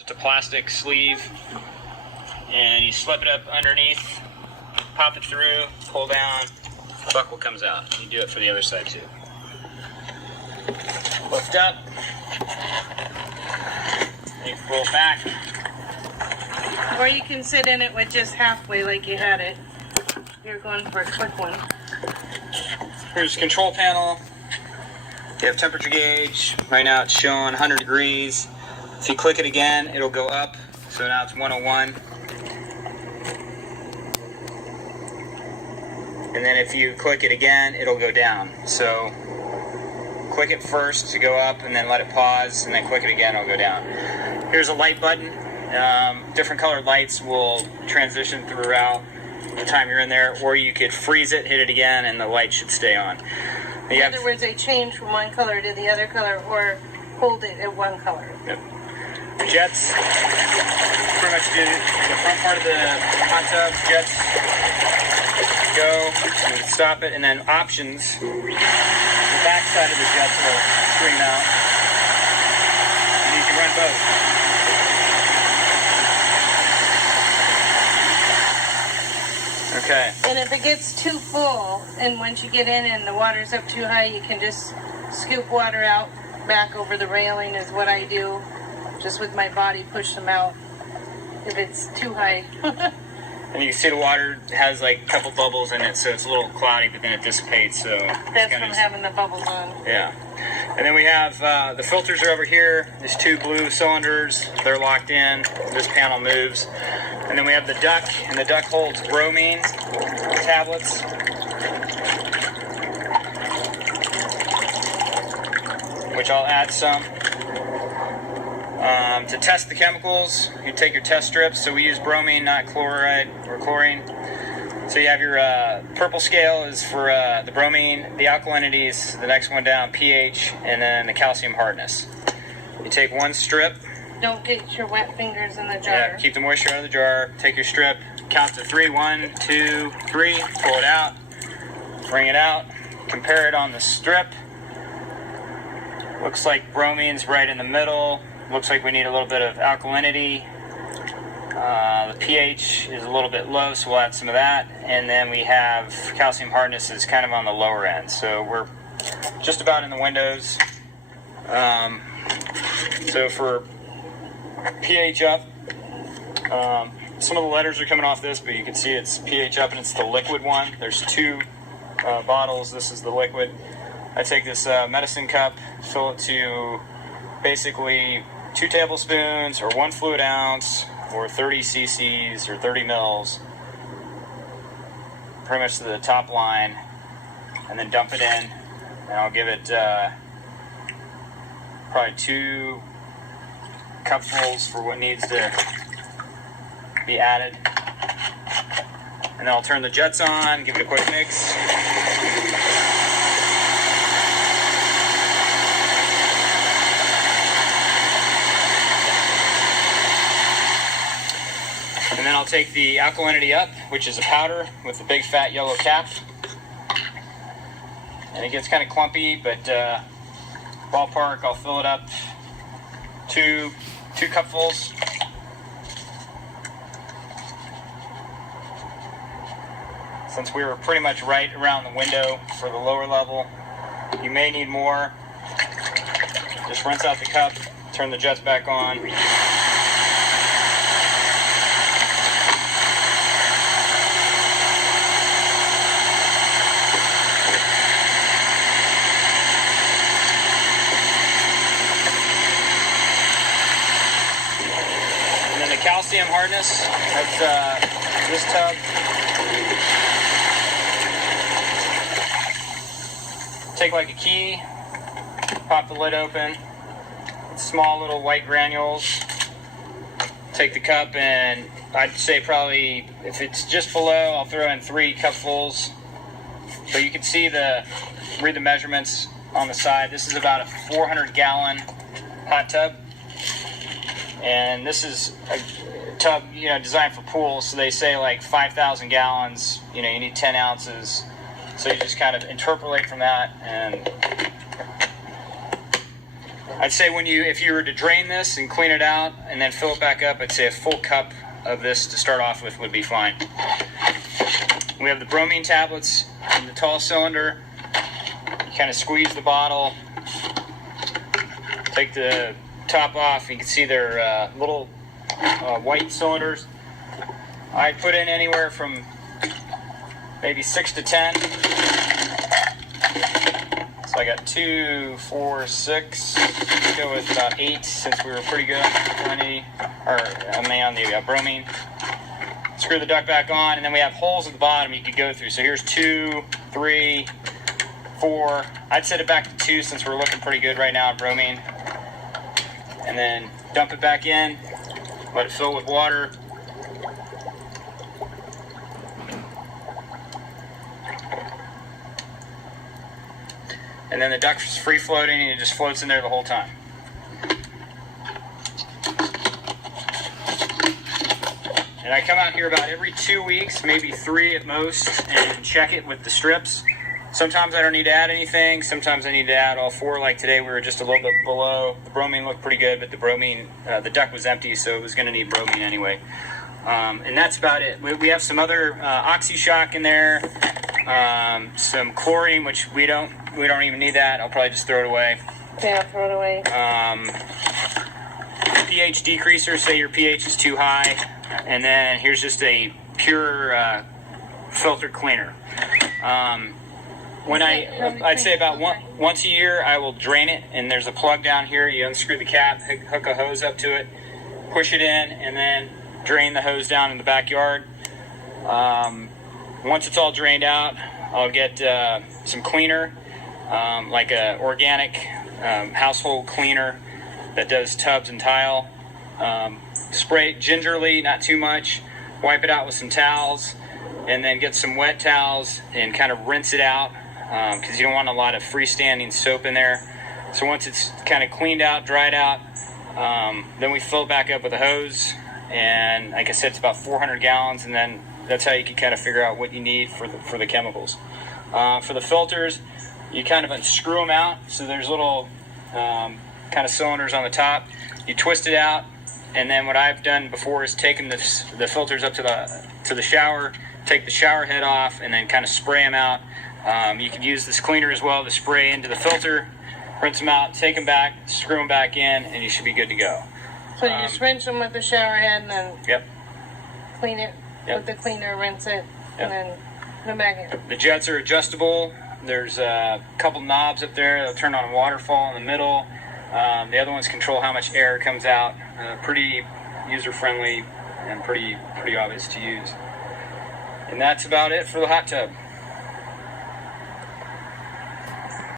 Just a plastic sleeve, and you slip it up underneath, pop it through, pull down, the buckle comes out. You do it for the other side too. Lift up, and you pull back. Or you can sit in it with just halfway like you had it. You're going for a quick one. Here's the control panel. You have temperature gauge. Right now it's showing 100 degrees. If you click it again, it'll go up. So now it's 101. And then if you click it again, it'll go down. So click it first to go up, and then let it pause, and then click it again, it'll go down. Here's a light button. Different colored lights will transition throughout the time you're in there, or you could freeze it, hit it again, and the light should stay on. In other words, they change from one color to the other color, or hold it at one color. Yep. Jets, pretty much do the front part of the hot tub. Jets, go, you stop it, and then options. The back side of the jets will scream out, and you can run both. Okay. And if it gets too full, and once you get in and the water's up too high, you can just scoop water out back over the railing is what I do. Just with my body, push them out if it's too high. And you can see the water has like a couple bubbles in it, so it's a little cloudy, but then it dissipates. So that's from having the bubbles on. Yeah. And then we have the filters are over here. There's two blue cylinders. They're locked in. This panel moves. And then we have the duck, and the duck holds bromine tablets. Which I'll add some. To test the chemicals, you take your test strips. So we use bromine, not chloride or chlorine. So you have your purple scale is for the bromine, the alkalinity is the next one down, pH, and then the calcium hardness. You take one strip. Don't get your wet fingers in the jar. Yeah, keep the moisture out of the jar. Take your strip, count to 3, 1, 2, 3, pull it out, bring it out, compare it on the strip. Looks like bromine's right in the middle. Looks like we need a little bit of alkalinity. The pH is a little bit low, so we'll add some of that. And then we have calcium hardness is kind of on the lower end. So we're just about in the windows. So for pH up, some of the letters are coming off this, but you can see it's pH up, and it's the liquid one. There's two bottles. This is the liquid. I take this medicine cup, fill it to basically 2 tablespoons or 1 fluid ounce or 30 cc's or 30 mils, pretty much to the top line, and then dump it in, and I'll give it probably 2 cupfuls for what needs to be added, and then I'll turn the jets on, give it a quick mix. And then I'll take the alkalinity up, which is a powder with the big fat yellow cap. And it gets kind of clumpy, but ballpark, I'll fill it up 2 cupfuls. Since we were pretty much right around the window for the lower level, you may need more. Just rinse out the cup, turn the jets back on. Calcium hardness, that's this tub. Take like a key, pop the lid open, small little white granules. Take the cup, and I'd say probably, if it's just below, I'll throw in 3 cupfuls. So you can see read the measurements on the side. This is about a 400-gallon hot tub. And this is a tub, designed for pools. So they say like 5,000 gallons, you need 10 ounces. So you just kind of interpolate from that and I'd say if you were to drain this and clean it out and then fill it back up, I'd say a full cup of this to start off with would be fine. We have the bromine tablets in the tall cylinder. You kind of squeeze the bottle, take the top off. You can see they're little white cylinders. I put in anywhere from maybe 6 to 10. So I got 2, 4, 6. Let's go with about 8 since we were pretty good on the bromine. Screw the duct back on, and then we have holes at the bottom you could go through. So here's 2, 3, 4. I'd set it back to 2 since we're looking pretty good right now at bromine. And then dump it back in, let it fill with water. And then the duct is free floating and it just floats in there the whole time. And I come out here about every 2 weeks, maybe 3 at most, and check it with the strips. Sometimes I don't need to add anything. Sometimes I need to add all 4. Like today, we were just a little bit below. The bromine looked pretty good, but the duct was empty, so it was going to need bromine anyway. And that's about it. We have some other OxyShock in there, some chlorine, which we don't even need that. I'll probably just throw it away. Yeah, throw it away. pH decreaser, say your pH is too high. And then here's just a pure filter cleaner. I'd say about once a year, I will drain it, and there's a plug down here. You unscrew the cap, hook a hose up to it, push it in, and then drain the hose down in the backyard. Once it's all drained out, I'll get some cleaner, like a organic household cleaner that does tubs and tile. Spray it gingerly, not too much. Wipe it out with some towels, and then get some wet towels and kind of rinse it out, because you don't want a lot of freestanding soap in there. So once it's kind of cleaned out, dried out, then we fill it back up with a hose. And like I said, it's about 400 gallons, and then that's how you can kind of figure out what you need for the chemicals. For the filters, you kind of unscrew them out. So there's little kind of cylinders on the top. You twist it out, and then what I've done before is taken the filters up to the shower, take the shower head off, and then kind of spray them out. You can use this cleaner as well to spray into the filter, rinse them out, take them back, screw them back in, and you should be good to go. So you just rinse them with the shower head and then clean it with the cleaner, rinse it, and then put them back in. The jets are adjustable. There's a couple knobs up there. They'll turn on a waterfall in the middle. The other ones control how much air comes out. Pretty user-friendly and pretty obvious to use. And that's about it for the hot tub.